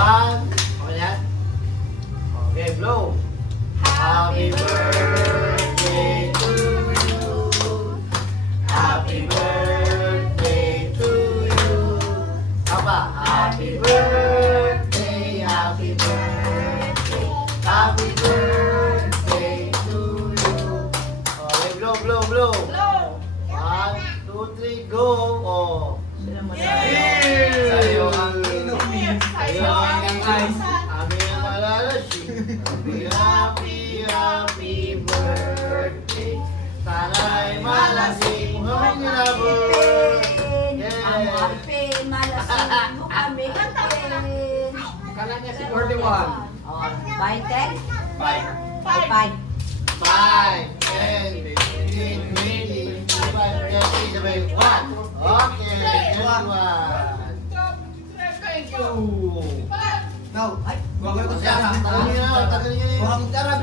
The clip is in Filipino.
One. Okay yan? Okay, blow. Happy birthday to you. Happy birthday to you. Apa? Happy birthday, happy birthday, happy birthday to you. Okay, blow, blow, blow. One, two, three, go. Oh. Sa'yo ang ice. Amin ang malalashi. Happy, happy birthday. Sana'y malasing mo kami nilabot. Ang happy, malasing mo kami katin. Kala niya si 41. Oh, 5, 10? 5, 5. 10, 15, 20, 25, 30, 1. Okay, good one. Thank you. No. Ay, Huwag mo Tagalin nyo na, tagalin nyo Huwag yun. mong darag.